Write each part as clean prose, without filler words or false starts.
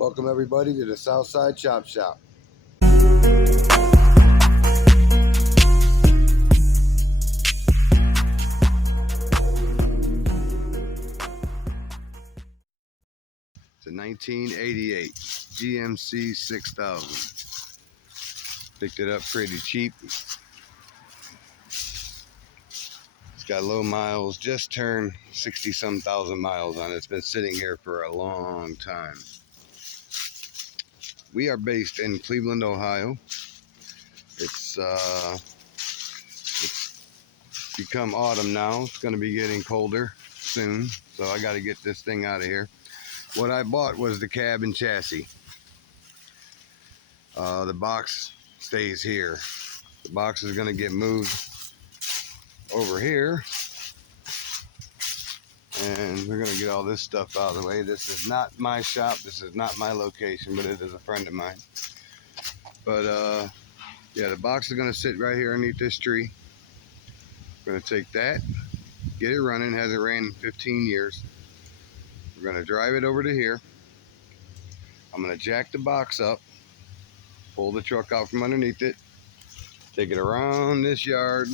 Welcome everybody to the Southside Chop Shop. It's a 1988 GMC 6000. Picked it up pretty cheap. It's got low miles, just turned 60-some thousand miles on it. It's been sitting here for a long time. We are based in Cleveland, Ohio. It's become autumn now. It's going to be getting colder soon, so I got to get this thing out of here. What I bought was the cab and chassis. The box stays here. The box is going to get moved over here, and we're going to get all this stuff out of the way. This is not my shop. This is not my location, but it is a friend of mine. But yeah, the box is going to sit right here underneath this tree. We're going to take that, get it running. Hasn't ran in 15 years. We're going to drive it over to here. I'm going to jack the box up, pull the truck out from underneath it, take it around this yard,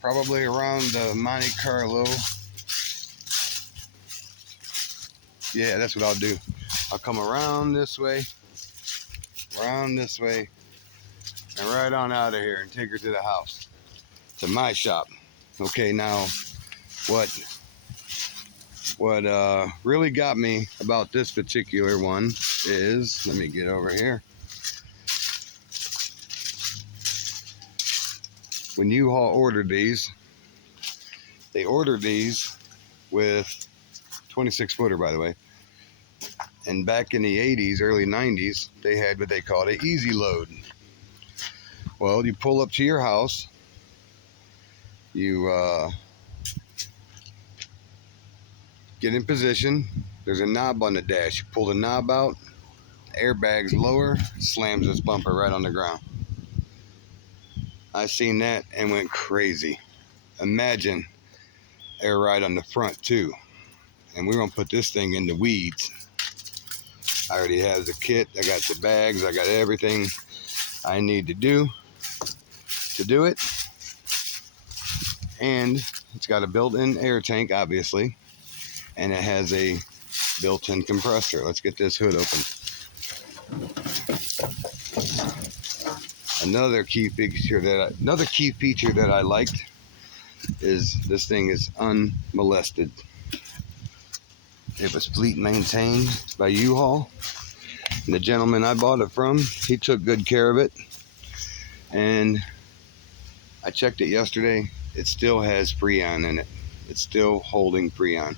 probably around Monte Carlo. Yeah, that's what I'll do. I'll come around this way, and right on out of here and take her to the house, to my shop. Okay, now what really got me about this particular one is, let me get over here. When U-Haul ordered these, they ordered these with 26-footer, by the way. And back in the 80s, early 90s, they had what they called an easy load. Well, you pull up to your house, you get in position. There's a knob on the dash. You pull the knob out, airbag's lower, slams this bumper right on the ground. I seen that and went crazy. Imagine air ride on the front too. And we're gonna put this thing in the weeds. I already have the kit, I got the bags, I got everything I need to do it. And it's got a built-in air tank, obviously, and it has a built-in compressor. Let's get this hood open. Another key feature that I liked is this thing is unmolested. It was fleet maintained by U-Haul. And the gentleman I bought it from, he took good care of it. And I checked it yesterday. It still has Freon in it. It's still holding Freon.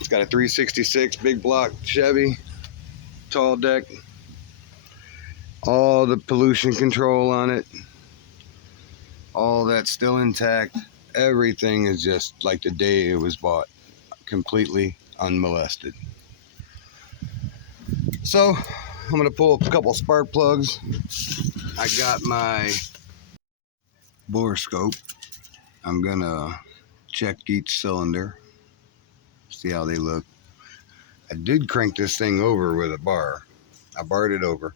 It's got a 366 big block Chevy, tall deck, all the pollution control on it, all that's still intact. Everything is just like the day it was bought, completely unmolested. So I'm gonna pull a couple spark plugs. I got my bore scope. I'm gonna check each cylinder, see how they look. I did crank this thing over with a bar. I barred it over.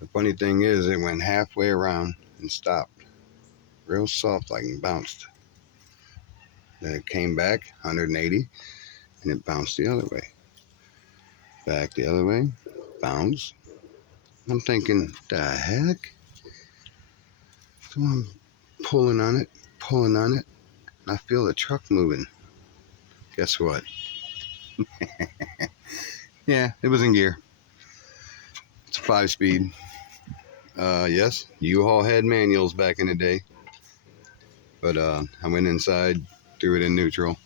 The funny thing is, it went halfway around and stopped. Real soft, like it bounced. Then it came back 180 and it bounced the other way. Back the other way, bounce. I'm thinking, the heck? So I'm pulling on it, and I feel the truck moving. Guess what? Yeah, it was in gear. It's a 5-speed. Yes, U-Haul had manuals back in the day. But I went inside, threw it in neutral,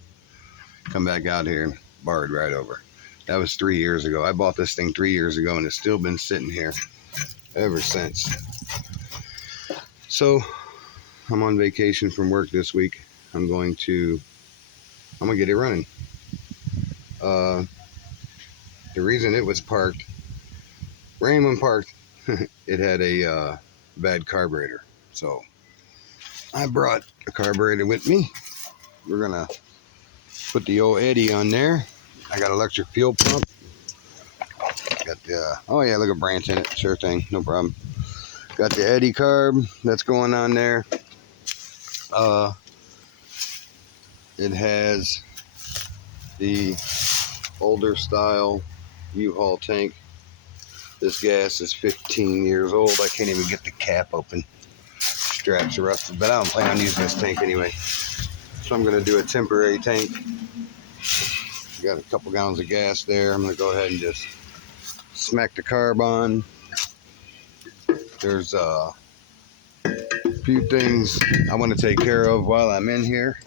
come back out here, barred right over. That was 3 years ago. I bought this thing 3 years ago, and it's still been sitting here ever since. So I'm on vacation from work this week. I'm gonna get it running. The reason it was parked, random parked, it had a bad carburetor. So I brought a carburetor with me. We're gonna put the old Eddie on there. I got electric fuel pump. Got the, oh yeah, look at branch in it. Sure thing, no problem. Got the eddy carb that's going on there. It has the older style U-Haul tank. This gas is 15 years old. I can't even get the cap open. Straps are rusted, but I don't plan on using this tank anyway. So I'm gonna do a temporary tank. Got a couple gallons of gas there. I'm gonna go ahead and just smack the carb on. There's a few things I want to take care of while I'm in here.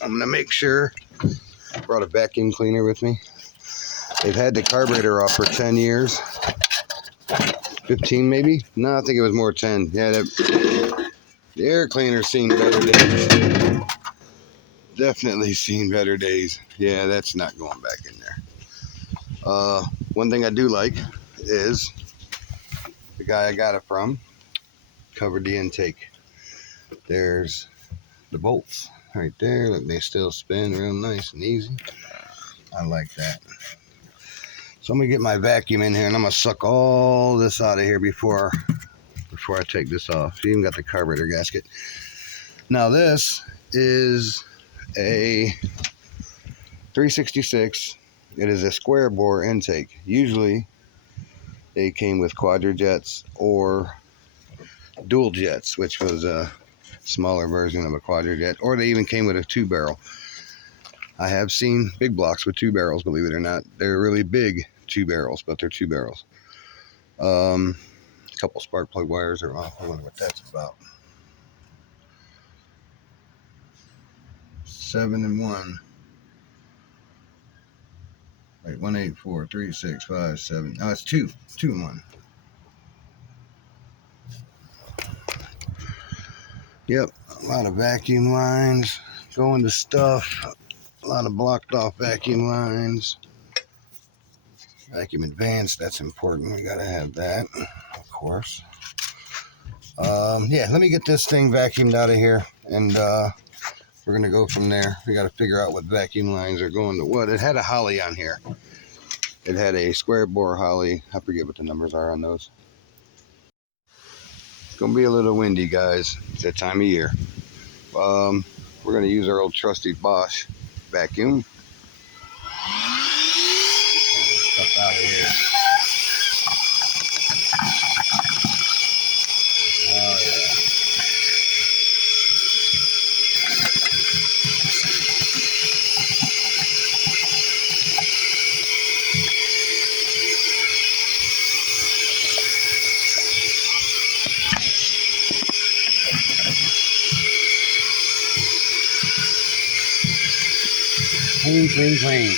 I'm gonna make sure. Brought a vacuum cleaner with me. They've had the carburetor off for 10 years. 15 maybe? No, I think it was more 10. Yeah, the air cleaner's seen better days. Definitely seen better days. Yeah, that's not going back in there. One thing I do like is the guy I got it from covered the intake. There's the bolts right there. Look, they still spin real nice and easy. I like that. So I'm gonna get my vacuum in here and I'm gonna suck all this out of here before I take this off. You even got the carburetor gasket. Now this is a 366. It is a square bore intake. Usually they came with quadrajets or dual jets, which was a smaller version of a quadrajet, or they even came with a 2-barrel. I have seen big blocks with 2 barrels, believe it or not. They're really big 2 barrels, but they're 2 barrels. A couple spark plug wires are off. I wonder what that's about. 7 and 1. Wait, 1, 8, 4, 3, 6, 5, 7. Oh, it's 2 and 1. Yep, a lot of vacuum lines going to stuff. A lot of blocked off vacuum lines. Vacuum advanced, that's important. We gotta have that, of course. Yeah, let me get this thing vacuumed out of here, and we're gonna go from there. We gotta figure out what vacuum lines are going to what. It had a Holly on here. It had a square bore Holly. I forget what the numbers are on those. It's gonna be a little windy, guys. It's that time of year. We're gonna use our old trusty Bosch vacuum. Stuff out of here. Oh yeah. Clean, clean, clean.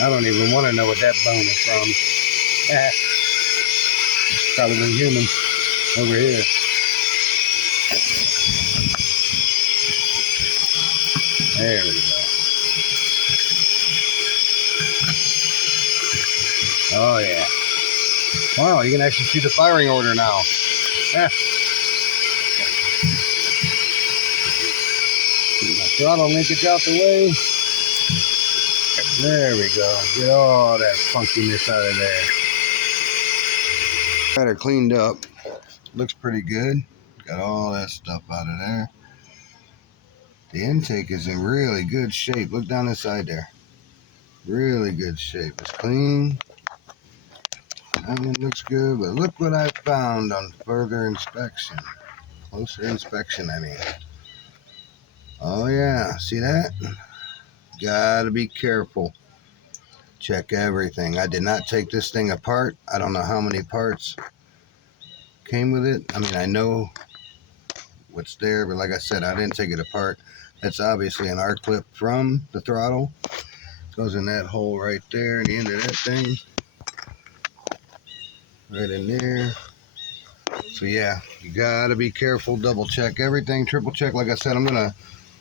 I don't even want to know what that bone is from. Probably been human over here. There we go. Oh yeah. Wow, you can actually see the firing order now. Keep my throttle linkage out the way. There we go. Get all that funkiness out of there. Got her cleaned up. Looks pretty good. Got all that stuff out of there. The intake is in really good shape. Look down the side there. Really good shape. It's clean. That one looks good, but look what I found on further inspection. Closer inspection, I mean. Oh yeah, see that? Gotta be careful. Check everything. I did not take this thing apart. I don't know how many parts came with it. I mean, I know what's there, but like I said, I didn't take it apart. That's obviously an arc clip from the throttle. Goes in that hole right there, the end of that thing. Right in there. So yeah, you gotta be careful, double check everything, triple check. Like I said, I'm gonna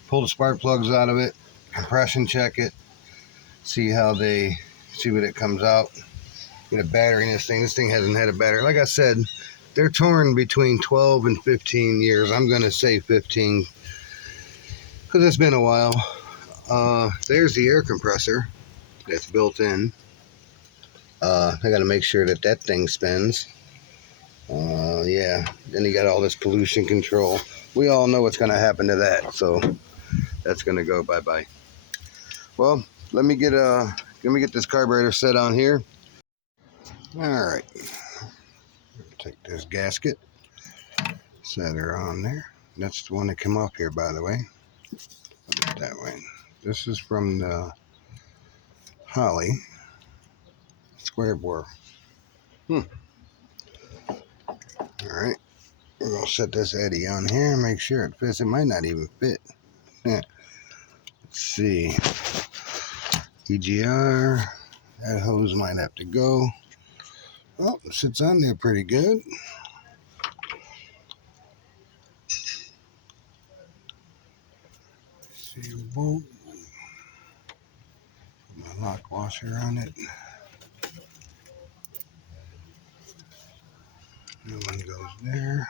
pull the spark plugs out of it, compression check it, see what it comes out. Get a battery in this thing. This thing hasn't had a battery. Like I said, they're torn between 12 and 15 years. I'm gonna say 15 because it's been a while. There's the air compressor that's built in. I gotta make sure that thing spins. Yeah, then you got all this pollution control. We all know what's gonna happen to that, so that's gonna go bye-bye. Well, let me get this carburetor set on here. All right, take this gasket, set her on there. That's the one that came off here, by the way. Put it that way. This is from the Holly square bore. All right, we're gonna set this eddy on here, make sure it fits. It might not even fit. Let's see. EGR, that hose might have to go. Oh, it sits on there pretty good. See a bolt. Put my lock washer on it. New one goes there.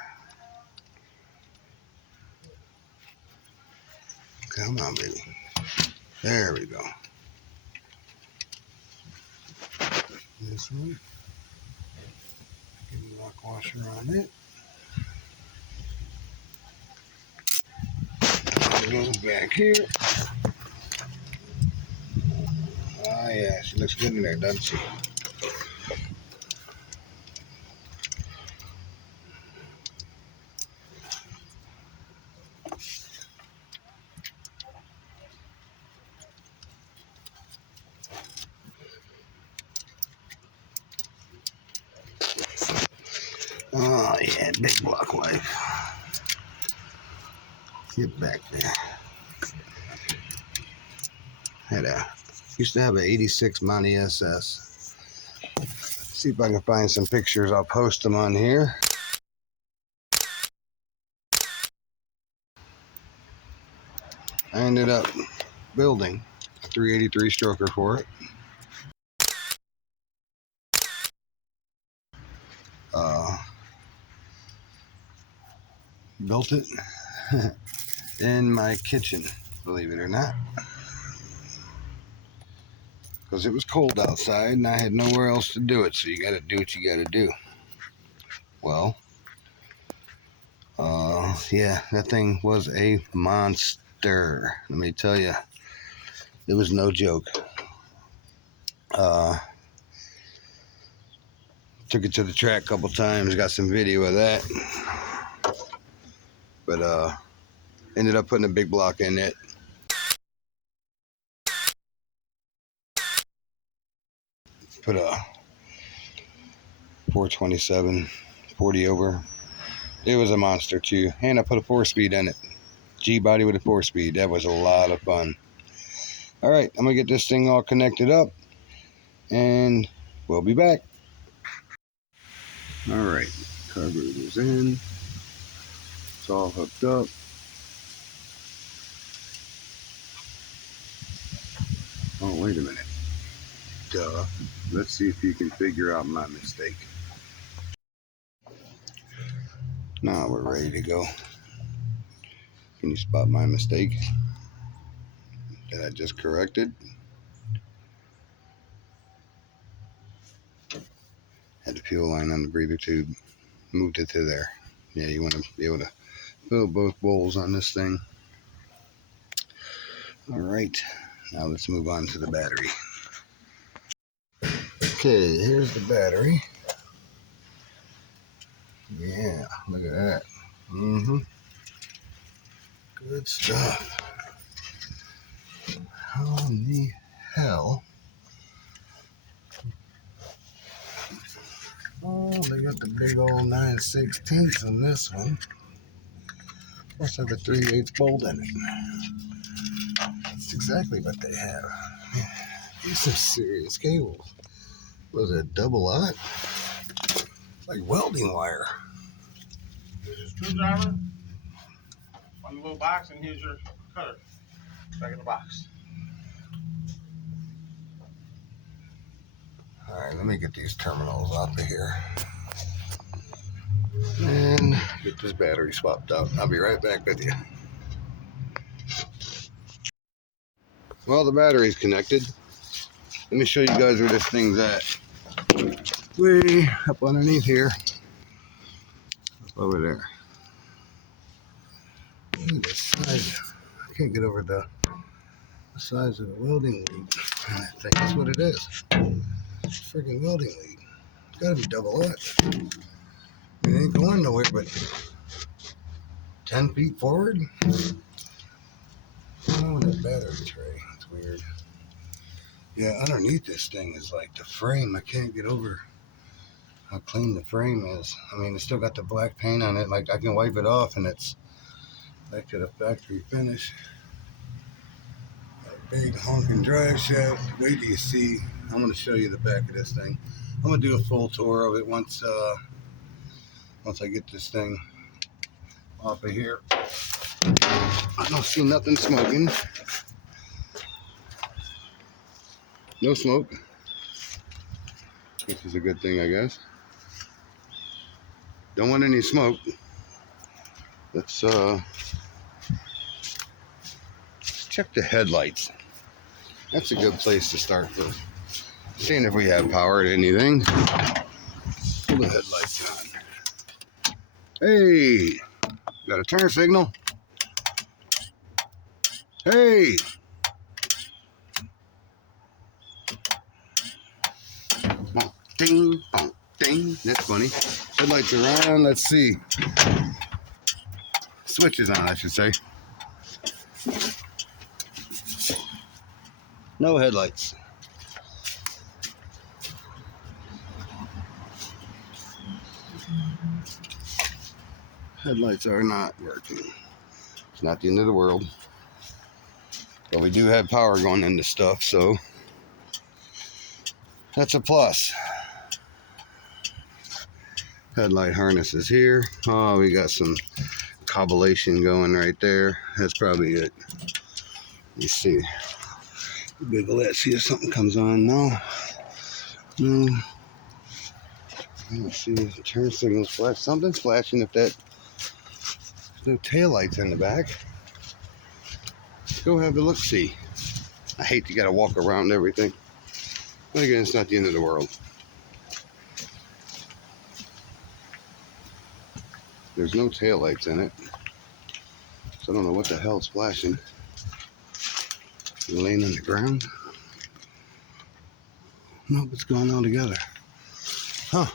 Come on, baby. There we go. This one. Get the lock washer on it. It goes back here. Oh yeah, she looks good in there, doesn't she? Oh yeah, big block life. Get back there. Used to have an 86 Monty SS. See if I can find some pictures. I'll post them on here. I ended up building a 383 stroker for it. Built it in my kitchen, believe it or not, because it was cold outside and I had nowhere else to do it. So you got to do what you got to do. Well, yeah, that thing was a monster. Let me tell you, it was no joke. Took it to the track a couple times, got some video of that, but ended up putting a big block in it. Put a 427 40 over. It was a monster too, and I put a 4-speed in it. G-body with a 4-speed. That was a lot of fun. All right, I'm gonna get this thing all connected up and we'll be back. All right, carburetor's in. It's all hooked up. Oh, wait a minute. Duh. Let's see if you can figure out my mistake. Now we're ready to go. Can you spot my mistake that I just corrected? Had the fuel line on the breather tube. Moved it to there. Yeah, you want to be able to fill both bowls on this thing. All right, now let's move on to the battery. Okay, here's the battery. Yeah, look at that. Good stuff. How in the hell? Oh, they got the big old 9/16 on this one. Plus have a 3/8 bolt in it. That's exactly what they have. These some serious cables. Was it double aught? Like welding wire. Here's your screwdriver on the little box, and here's your cutter back in the box. Alright, let me get these terminals out of here. And get this battery swapped out. I'll be right back with you. Well, the battery's connected. Let me show you guys where this thing's at. Way up underneath here. Up over there. Look at the size. I can't get over the size of the welding lead. I think that's what it is. It's a freaking welding lead. It's gotta be double aught. It ain't going nowhere but 10 feet forward. Oh, that battery tray. That's weird. Yeah, underneath this thing is like the frame. I can't get over how clean the frame is. I mean, it's still got the black paint on it. Like, I can wipe it off and it's back to the factory finish. That big honking drive shaft. Wait till you see. I'm going to show you the back of this thing. I'm going to do a full tour of it once I get this thing off of here. I don't see nothing smoking. No smoke. Which is a good thing, I guess. Don't want any smoke. Let's check the headlights. That's a good place to start first. Seeing if we have power to anything. Pull the headlights on. Hey! Got a turn signal. Hey! Ding, ding. That's funny. Headlights are on. Let's see. Switch is on, I should say. No headlights. Headlights are not working. It's not the end of the world. But we do have power going into stuff, so that's a plus. Headlight harness is here. Oh, we got some combination going right there. That's probably it. Let me see. Wiggle that, see if something comes on. No. No. Let's see if the turn signals flash. Something's flashing if that. There's no taillights in the back. Let's go have a look-see. I hate you gotta walk around everything. But again, it's not the end of the world. There's no taillights in it. So I don't know what the hell's flashing. Laying on the ground. Nope, it's gone all together. Huh.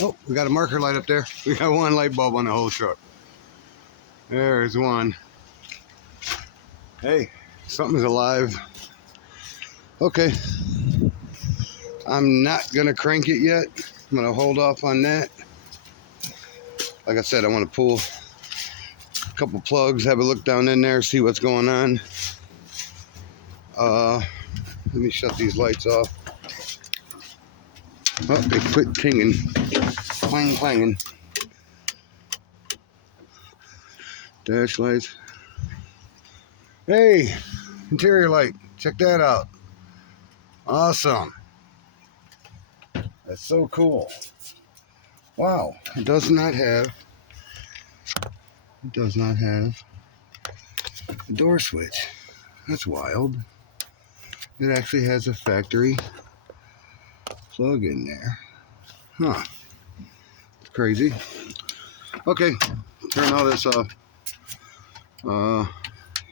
Oh, we got a marker light up there. We got one light bulb on the whole truck. There's one. Hey, something's alive. Okay. I'm not gonna crank it yet. I'm gonna hold off on that. Like I said, I want to pull a couple plugs, have a look down in there, see what's going on. Let me shut these lights off. Oh, they quit pinging. Clang, clanging. Dash lights. Hey, interior light. Check that out. Awesome. That's so cool. Wow. It does not have a door switch. That's wild. It actually has a factory plug in there. Huh. It's crazy. Okay. Turn all this off.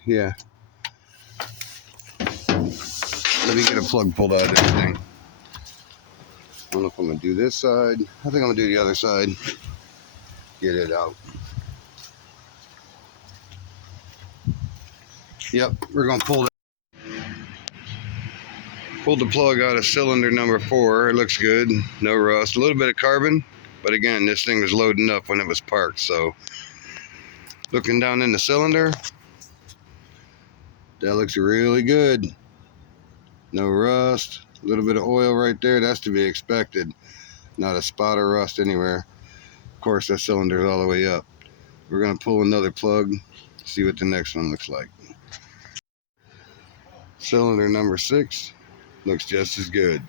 Yeah. Let me get a plug pulled out of this thing. I don't know if I'm going to do this side. I think I'm going to do the other side. Get it out. Yep, we're going to pull the plug out of cylinder number 4. It looks good. No rust. A little bit of carbon. But again, this thing was loading up when it was parked. So looking down in the cylinder, that looks really good. No rust. A little bit of oil right there. That's to be expected. Not a spot of rust anywhere. Of course, that cylinder's all the way up. We're going to pull another plug, see what the next one looks like. Cylinder number 6 looks just as good.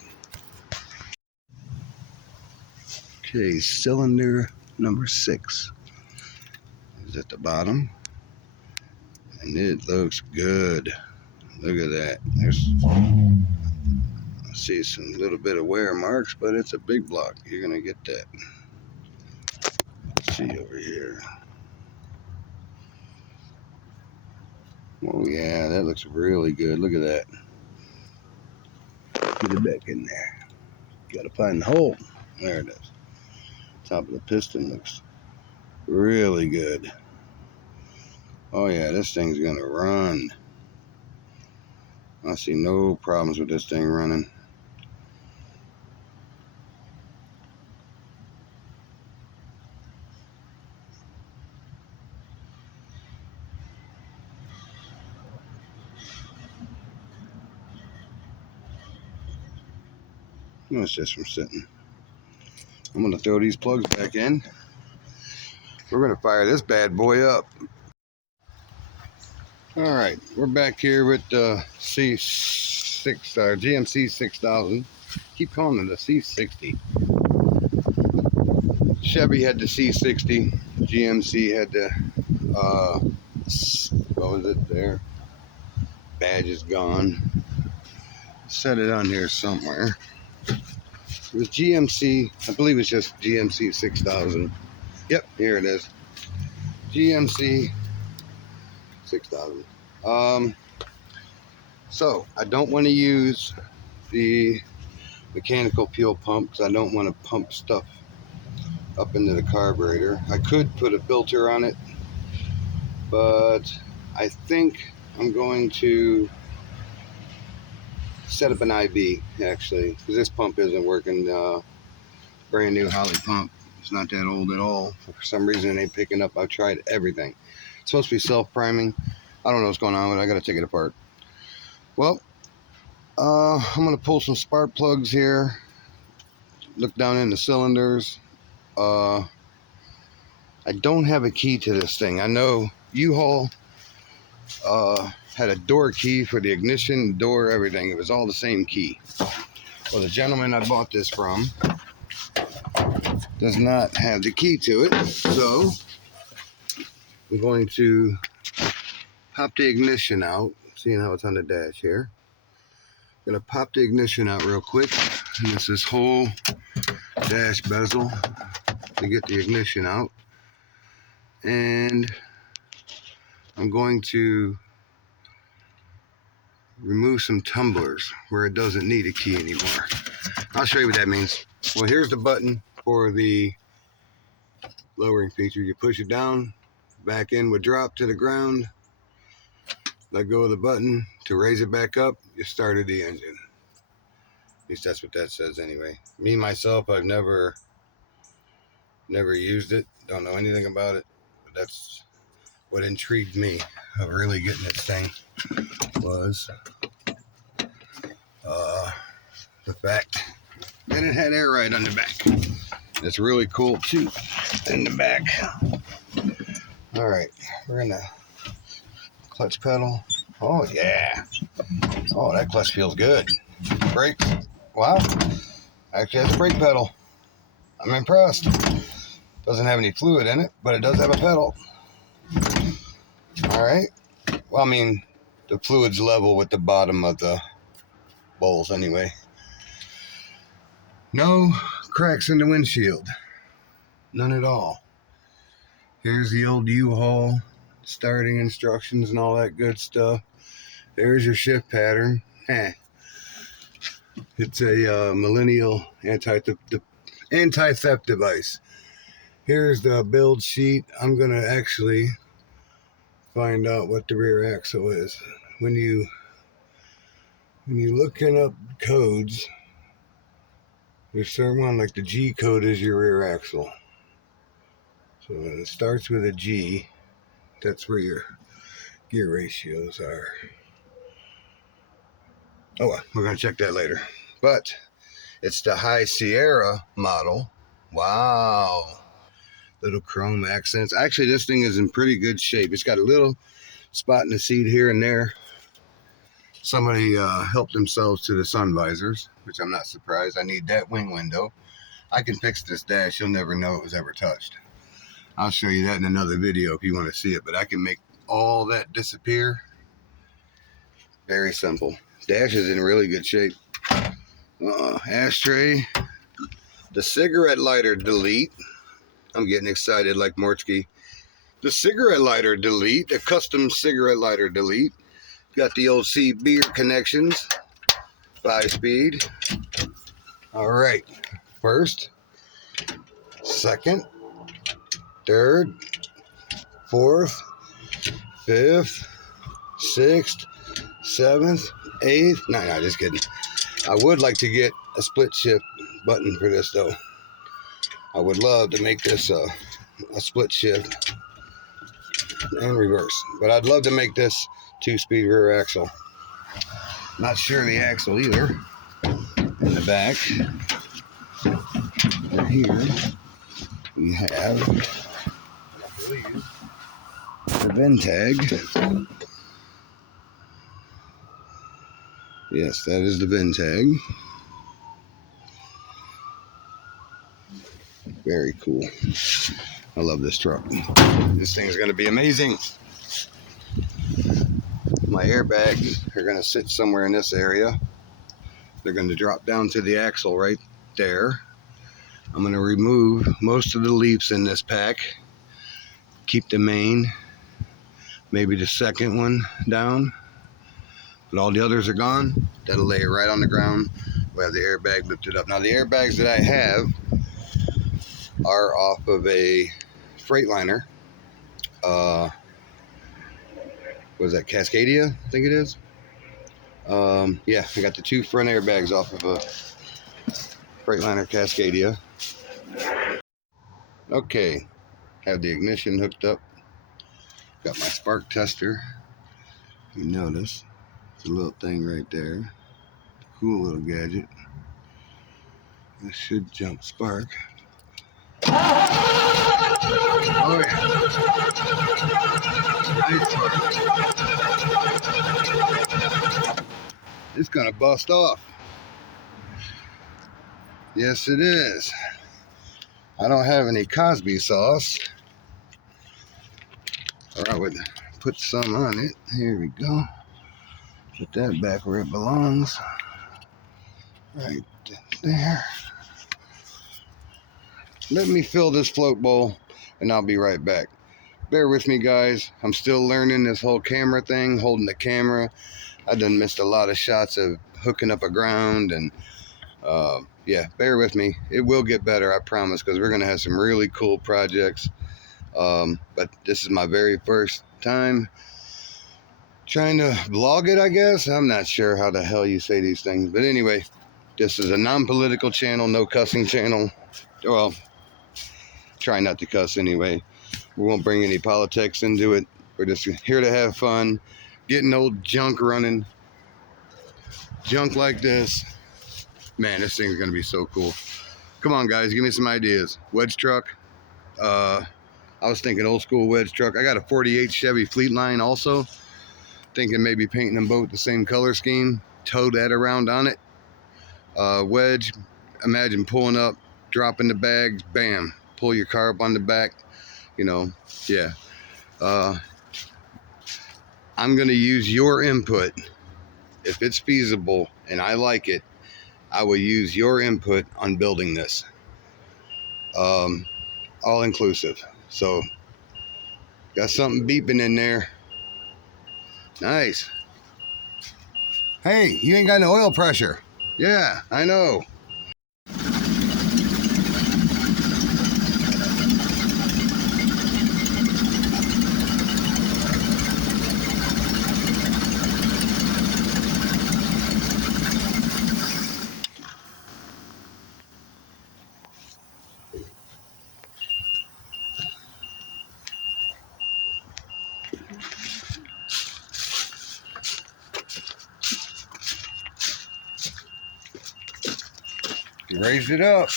Okay, cylinder number 6 is at the bottom, and it looks good. Look at that. I see some little bit of wear marks, but it's a big block. You're going to get that. Let's see over here. Oh yeah, that looks really good. Look at that. Get it back in there. Gotta find the hole. There it is. Top of the piston looks really good. Oh yeah, this thing's gonna run. I see no problems with this thing running. No, it's just from sitting. I'm gonna throw these plugs back in. We're gonna fire this bad boy up. All right, we're back here with the C6 GMC 6000. Keep calling it a C60. Chevy had the C60. GMC had the what was it there? Badge is gone. Set it on here somewhere. It was GMC. I believe it's just GMC 6000. Yep, here it is. GMC 6000. So I don't want to use the mechanical fuel pump because I don't want to pump stuff up into the carburetor. I could put a filter on it, but I think I'm going to set up an IV actually, because this pump isn't working. Brand new Holly pump. It's not that old at all. For some reason it ain't picking up. I've tried everything. It's supposed to be self-priming. I don't know what's going on with it. I gotta take it apart. Well, I'm gonna pull some spark plugs here. Look down in the cylinders. I don't have a key to this thing. I know U-Haul had a door key for the ignition, door, everything. It was all the same key. Well, the gentleman I bought this from does not have the key to it, so I'm going to pop the ignition out, seeing how it's on the dash here. I'm gonna pop the ignition out real quick, and it's this whole dash bezel to get the ignition out, and I'm going to remove some tumblers where it doesn't need a key anymore. I'll show you what that means. Well, here's the button for the lowering feature. You push it down, back end would drop to the ground, let go of the button to raise it back up, you started the engine. At least that's what that says anyway. Me, myself, I've never used it, don't know anything about it, but that's what intrigued me of really getting this thing was the fact that it had air ride on the back. It's really cool too in the back. All right, we're gonna clutch pedal. Oh yeah. Oh, that clutch feels good. Brakes. Wow. Actually has a brake pedal. I'm impressed. Doesn't have any fluid in it, but it does have a pedal. All right. Well, I mean, the fluid's level with the bottom of the bowls anyway. No cracks in the windshield. None at all. Here's the old U-Haul starting instructions and all that good stuff. There's your shift pattern. It's a millennial anti-theft device. Here's the build sheet. I'm going to actually find out what the rear axle is. When you're looking up codes, there's certain one like the G code is your rear axle. So when it starts with a G, that's where your gear ratios are. Oh well, we're gonna check that later. But it's the High Sierra model. Wow. Little chrome accents. Actually, this thing is in pretty good shape. It's got a little spot in the seat here and there. Somebody helped themselves to the sun visors, which I'm not surprised. I need that wing window. I can fix this dash. You'll never know it was ever touched. I'll show you that in another video if you want to see it, but I can make all that disappear. Very simple. Dash is in really good shape. Ashtray. The cigarette lighter delete. I'm getting excited like Mortsky. The cigarette lighter delete. A custom cigarette lighter delete. Got the old C beer connections. 5-speed. All right. First, second, third, fourth, fifth, sixth, seventh, eighth. No, just kidding. I would like to get a split shift button for this though. I would love to make this a split shift and reverse, but I'd love to make this 2-speed rear axle. Not sure the axle either. In the back, right here, we have, I believe, the VIN tag. Yes, that is the VIN tag. Very cool. I love this truck. This thing is going to be amazing. My airbags are going to sit somewhere in this area. They're going to drop down to the axle right there. I'm going to remove most of the leaps in this pack. Keep the main, maybe the second one down. But all the others are gone. That'll lay it right on the ground. We'll have the airbag lifted up. Now the airbags that I have are off of a Freightliner. What is that, Cascadia? I think it is. Yeah, I got the 2 front airbags off of a Freightliner Cascadia. Okay, have the ignition hooked up. Got my spark tester. You notice it's a little thing right there. Cool little gadget. This should jump spark. Oh yeah. Nice spark. It's gonna bust off. Yes, it is. I don't have any Cosby sauce, or I would put some on it. Here we go. Put that back where it belongs. Right there. Let me fill this float bowl and I'll be right back. Bear with me, guys. I'm still learning this whole camera thing, holding the camera. I done missed a lot of shots of hooking up a ground, and yeah, bear with me. It will get better, I promise, because we're gonna have some really cool projects. But this is my very first time trying to vlog it, I guess. I'm not sure how the hell you say these things, but anyway, this is a non-political channel, no cussing channel. Well, try not to cuss anyway. We won't bring any politics into it. We're just here to have fun, getting old junk running. Junk like this. Man, this thing's gonna be so cool. Come on, guys, give me some ideas. Wedge truck. I was thinking old school wedge truck. I got a 48 Chevy Fleetline also. Thinking maybe painting them both the same color scheme. Tow that around on it. Wedge, imagine pulling up, dropping the bags, bam. Pull your car up on the back. You know, yeah. I'm gonna use your input. If it's feasible and I like it, I will use your input on building this. All inclusive. So, got something beeping in there. Nice. Hey, you ain't got no oil pressure. Yeah, I know. Raised it up.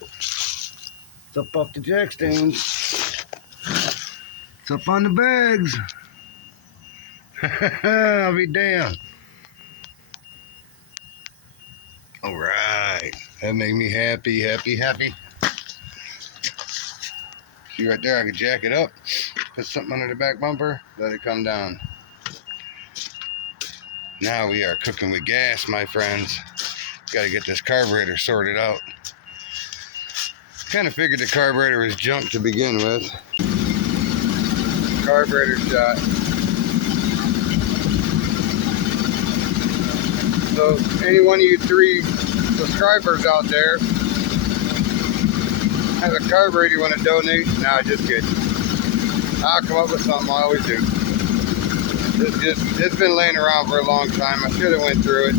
It's up off the jack stands. It's up on the bags. I'll be damned. All right. That made me happy, happy, happy. See right there, I could jack it up, put something under the back bumper, let it come down. Now we are cooking with gas, my friends. Got to get this carburetor sorted out. Kind of figured the carburetor was junk to begin with. Carburetor shot. So any one of you 3 subscribers out there have a carburetor you want to donate? Nah, just kidding. I'll come up with something, I always do. It's been laying around for a long time. I should have went through it.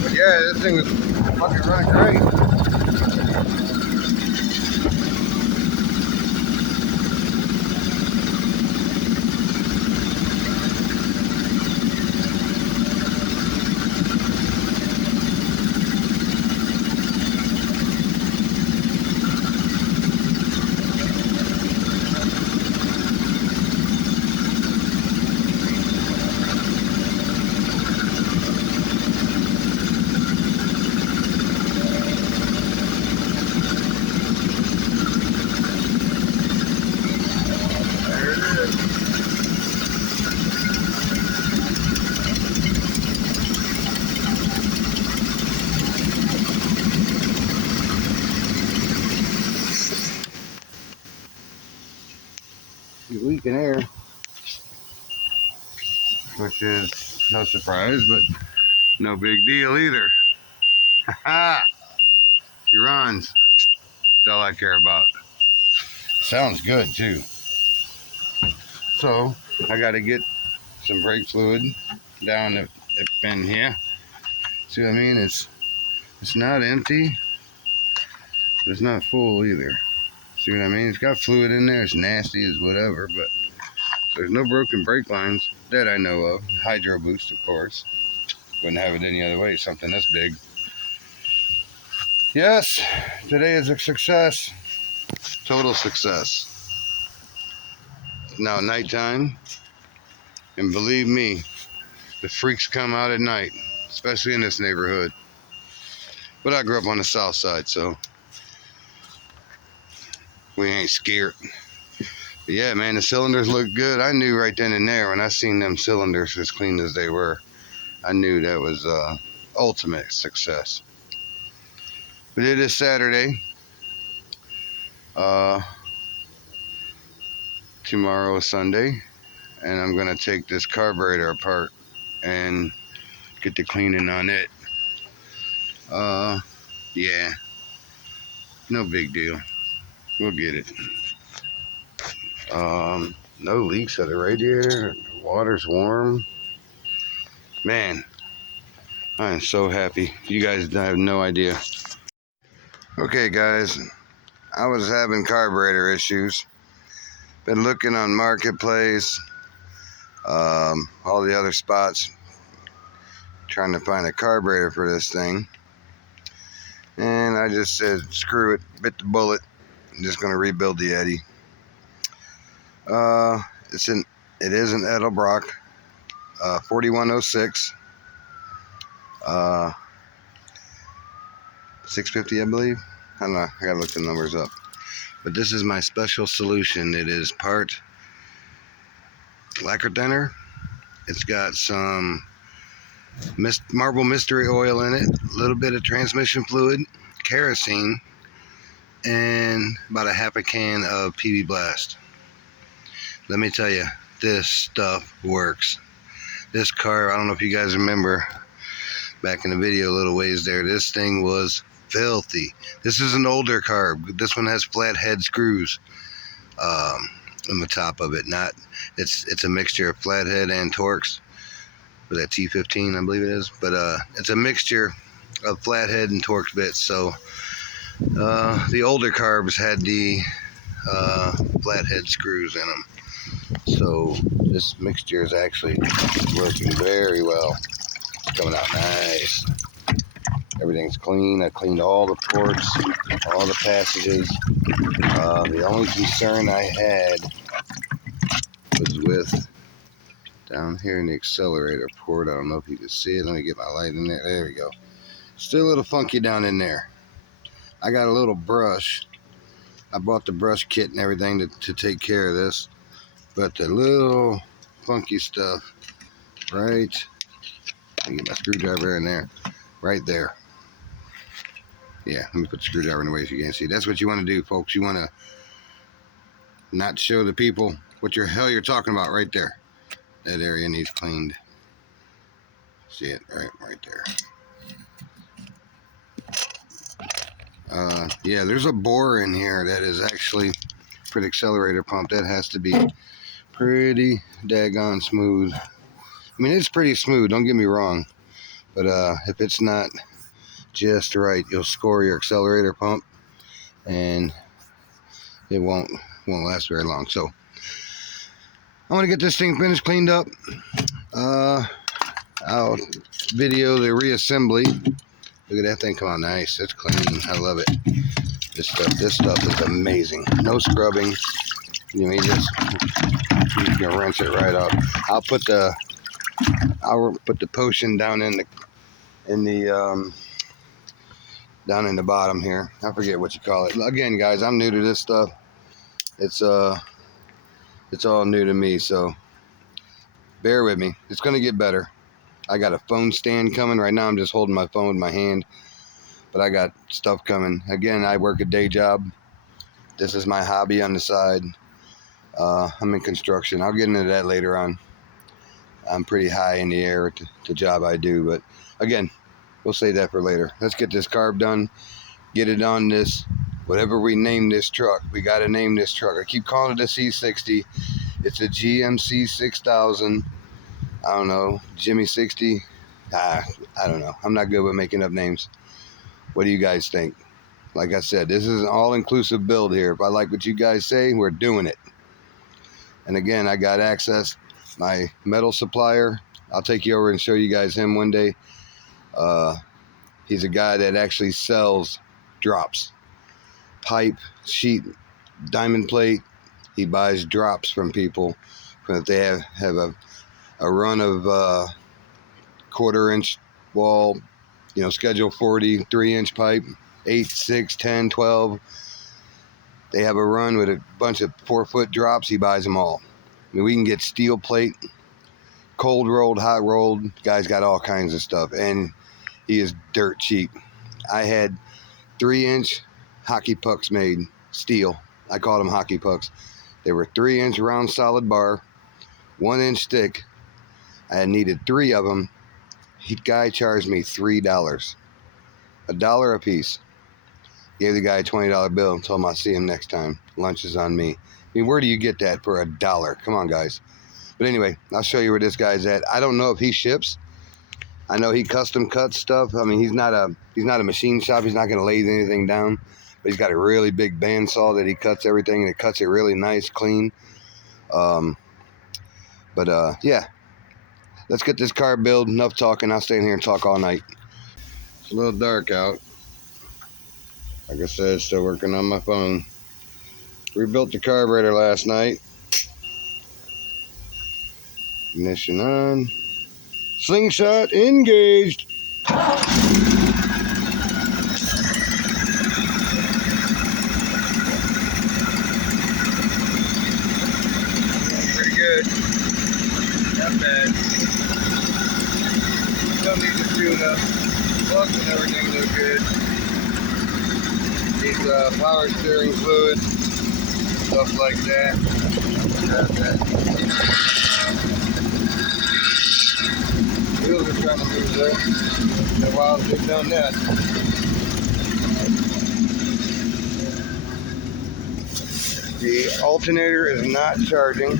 But yeah, this thing was fucking running great. You're leaking air, which is no surprise, but no big deal either. Haha! She runs. That's all I care about. Sounds good too. So I got to get some brake fluid down the bin here. See what I mean? It's not empty, but it's not full either. See what I mean? It's got fluid in there. It's nasty as whatever, but there's no broken brake lines that I know of. Hydro boost, of course. Wouldn't have it any other way. Something this big. Yes, today is a success. Total success. Now nighttime, and believe me, the freaks come out at night, especially in this neighborhood. But I grew up on the south side, so we ain't scared. But yeah, man, the cylinders look good. I knew right then and there when I seen them cylinders as clean as they were, I knew that was ultimate success. But it is Saturday. Tomorrow is Sunday, and I'm gonna take this carburetor apart and get the cleaning on it. Yeah, no big deal. We'll get it. No leaks at the radiator. Water's warm. Man, I am so happy. You guys have no idea. Okay, guys, I was having carburetor issues. Been looking on Marketplace, all the other spots, trying to find a carburetor for this thing. And I just said, screw it, bit the bullet. I'm just gonna rebuild the Eddy. It is an Edelbrock, 4106, 650, I believe. I don't know. I gotta look the numbers up. But this is my special solution. It is part lacquer thinner. It's got some marble mystery oil in it, a little bit of transmission fluid, kerosene, and about a half a can of PB Blast. Let me tell you, this stuff works. This car, I don't know if you guys remember back in the video a little ways there, this thing was filthy. This is an older car. This one has flathead screws on the top of it. It's a mixture of flathead and Torx with that T15, I believe it is. But it's a mixture of flathead and Torx bits. So the older carbs had the flathead screws in them. So this mixture is actually working very well. coming out nice. Everything's clean. I cleaned all the ports, all the passages. The only concern I had was with down here in the accelerator port. I don't know if you can see it. Let me get my light in there. There we go. Still a little funky down in there. I got a little brush. I bought the brush kit and everything to take care of this. But the little funky stuff, right, let me get my screwdriver in there, right there. Yeah, let me put the screwdriver in the way so you can't see. That's what you want to do, folks. You want to not show the people what your hell you're talking about right there. That area needs cleaned. See it? Right there. Yeah, there's a bore in here that is actually for the accelerator pump. That has to be pretty daggone smooth. I mean, it's pretty smooth, don't get me wrong. But if it's not just right, you'll score your accelerator pump and it won't last very long. So I'm gonna get this thing finished, cleaned up. I'll video the reassembly. Look at that thing come out nice. It's clean. I love it. This stuff is amazing. No scrubbing. You know, you can rinse it right up. I'll put the potion down in the down in the bottom here. I forget what you call it. Again, guys, I'm new to this stuff. It's all new to me, so bear with me. It's gonna get better. I got a phone stand coming. Right now I'm just holding my phone with my hand, but I got stuff coming. Again, I work a day job. This is my hobby on the side. I'm in construction. I'll get into that later on. I'm pretty high in the air at the job I do, but again, we'll save that for later. Let's get this carb done, get it on this, whatever we name this truck. We got to name this truck. I keep calling it a C60. It's a GMC 6000. I don't know, Jimmy 60. I don't know. I'm not good with making up names. What do you guys think? Like I said, this is an all-inclusive build here. If I like what you guys say, we're doing it. And again, I got access. My metal supplier, I'll take you over and show you guys him one day. He's a guy that actually sells drops, pipe, sheet, diamond plate. He buys drops from people if they have a run of 1/4 inch wall, you know, schedule 40, 3-inch pipe, 8, 6, 10, 12. They have a run with a bunch of 4-foot drops. He buys them all. I mean, we can get steel plate, cold rolled, hot rolled. Guy's got all kinds of stuff, and he is dirt cheap. I had 3-inch hockey pucks made, steel. I called them hockey pucks. They were 3-inch round solid bar, 1-inch thick. I had needed 3 of them. Guy charged me $3, $1 a piece. Gave the guy a $20 bill and told him I'll see him next time. Lunch is on me. I mean, where do you get that for $1? Come on, guys. But anyway, I'll show you where this guy's at. I don't know if he ships. I know he custom cuts stuff. I mean, he's not a machine shop. He's not going to lathe anything down. But he's got a really big bandsaw that he cuts everything, and it cuts it really nice, clean. Yeah. Let's get this car built. Enough talking. I'll stay in here and talk all night. It's a little dark out. Like I said, still working on my phone. Rebuilt the carburetor last night. Ignition on. Slingshot engaged. Pretty good. Not bad. Still need to tune up. Plugs and everything look good. Needs power steering fluid, stuff like that. Wheels are trying to move there. It's been a while since they've done that. The alternator is not charging.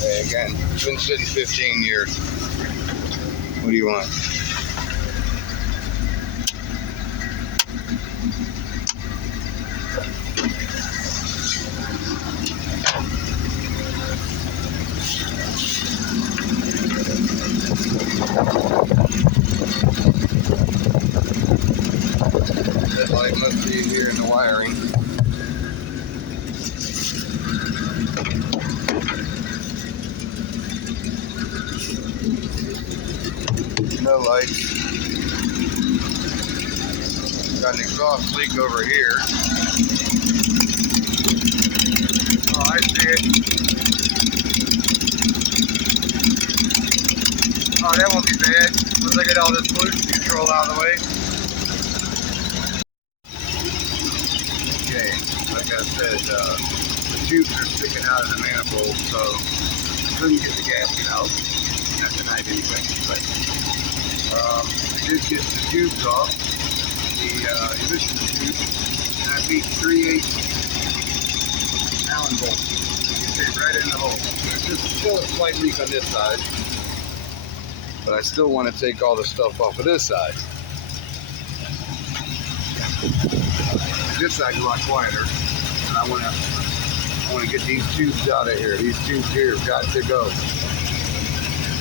Hey, again, it's been sitting 15 years. What do you want? No lights. Got an exhaust leak over here. Oh, I see it. Oh, that won't be bad. Once I get all this pollution control out of the way. Okay, like I said, the tubes are sticking out of the manifold, so I couldn't get the gasket out. Not tonight anyway, but I did get the tubes off, the emission tube, and I beat 3/8 Allen bolt. You fit right in the hole. There's just still a slight leak on this side, but I still want to take all the stuff off of this side. This side's a lot quieter, and I want to get these tubes out of here. These tubes here have got to go.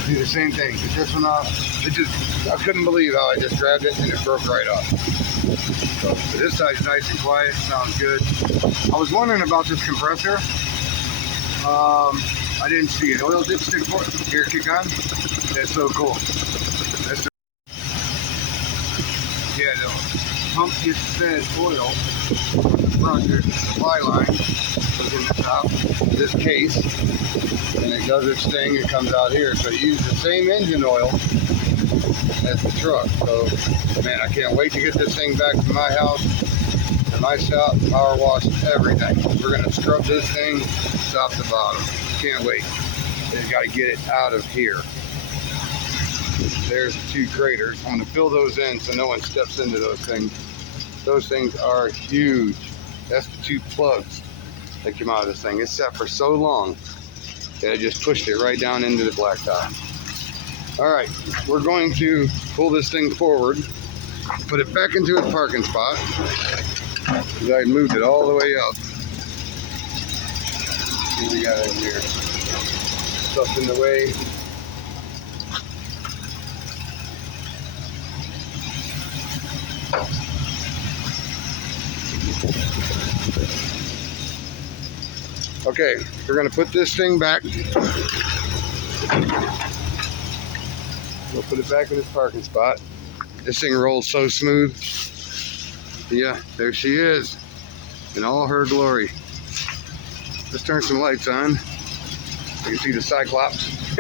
Do the same thing. Get this one off. I couldn't believe how I just grabbed it and it broke right off. So this side's nice and quiet. Sounds good. I was wondering about this compressor. I didn't see it. Oil dipstick for it. Here, kick on. That's so cool. Yeah, the pump gets fed oil. Front, there's the supply line goes in the top of this case, and it does its thing. It comes out here. So you use the same engine oil as the truck. So, man, I can't wait to get this thing back to my house, to my shop, power wash everything. We're gonna scrub this thing top to bottom. Can't wait. Just got to get it out of here. There's the 2 craters. I'm gonna fill those in so no one steps into those things. Those things are huge. That's the 2 plugs that came out of this thing. It's sat for so long that I just pushed it right down into the blacktop. All right, we're going to pull this thing forward, put it back into its parking spot, because I moved it all the way up. See what we got in here. Stuff in the way. Okay, we're gonna put this thing back. We'll put it back in its parking spot. This thing rolls so smooth. Yeah, there she is in all her glory. Let's turn some lights on. You can see the Cyclops.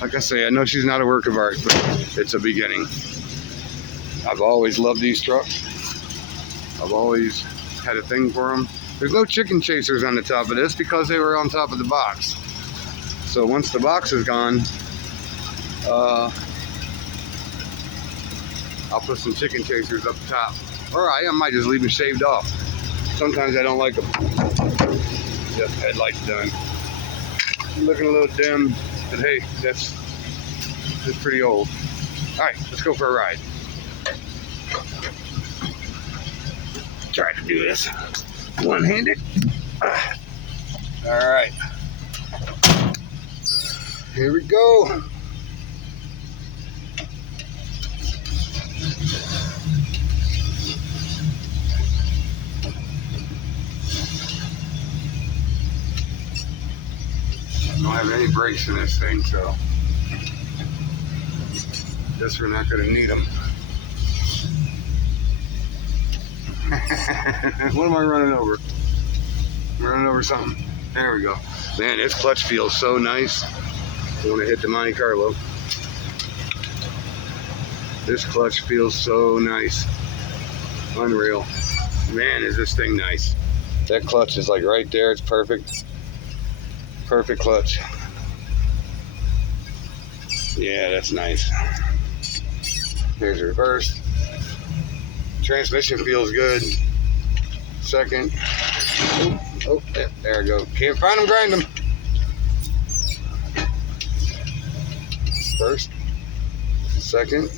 Like I say, I know she's not a work of art, but it's a beginning. I've always loved these trucks. I've always had a thing for them. There's no chicken chasers on the top of this because they were on top of the box. So once the box is gone, I'll put some chicken chasers up top. Or I might just leave them shaved off. Sometimes I don't like them. Just headlights done. Looking a little dim, but hey, that's pretty old. All right, let's go for a ride. Try to do this one-handed. All right, here we go. I don't have any brakes in this thing, so guess we're not going to need them. What am I running over? I'm running over something. There we go. Man, this clutch feels so nice. I want to hit the Monte Carlo. This clutch feels so nice. Unreal. Man, is this thing nice. That clutch is like right there. It's perfect. Perfect clutch. Yeah, that's nice. Here's reverse. Transmission feels good. Second. Oh, there we go. Can't find them, grind them. First, second,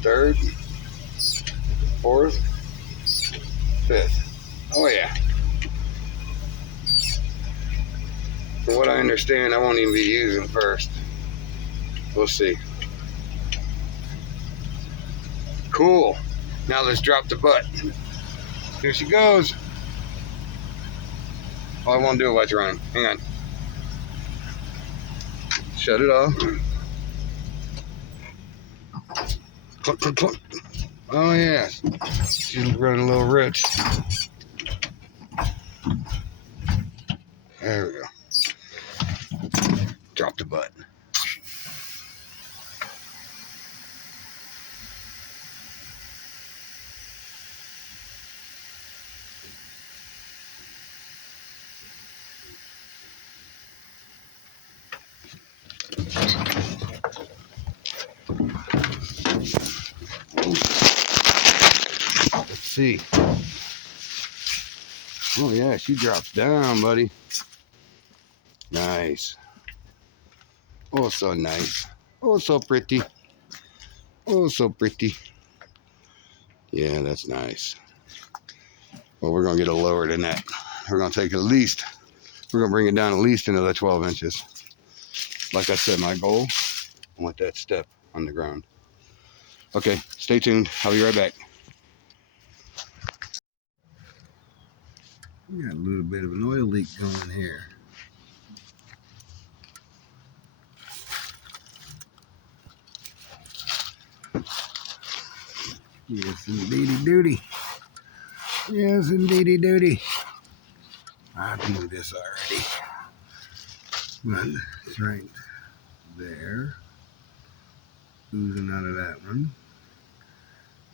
third, fourth, fifth. Oh yeah. From what I understand, I won't even be using first. We'll see. Cool. Now let's drop the butt. Here she goes. Oh, I won't do it while it's running. Hang on. Shut it off. Clunk, clunk, clunk. Oh yeah, she's running a little rich. There we go. Drop the button. Let's see. Oh yeah, she drops down, buddy. Nice. Oh, so nice. Oh, so pretty. Oh, so pretty. Yeah, that's nice. Well, we're gonna get it lower than that. We're gonna take at least, we're gonna bring it down at least another 12 inches. Like I said, my goal, I want that step on the ground. Okay, stay tuned. I'll be right back. We got a little bit of an oil leak going here. Yes, indeedy doody. Yes, indeedy doody. I do this already. But it's right there. Oozing out of that one.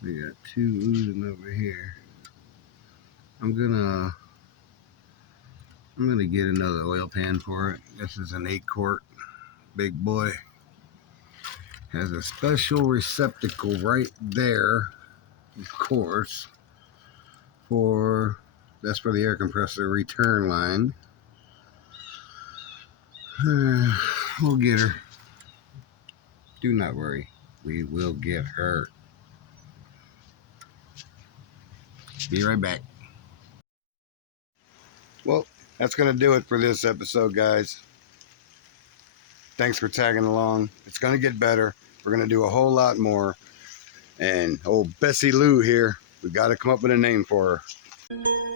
We got two oozing over here. I'm gonna get another oil pan for it. This is an 8-quart big boy. Has a special receptacle right there, of course, that's for the air compressor return line. We'll get her. Do not worry. We will get her. Be right back. Well, that's going to do it for this episode, guys. Thanks for tagging along. It's going to get better. We're going to do a whole lot more. And old Bessie Lou here, we got to come up with a name for her.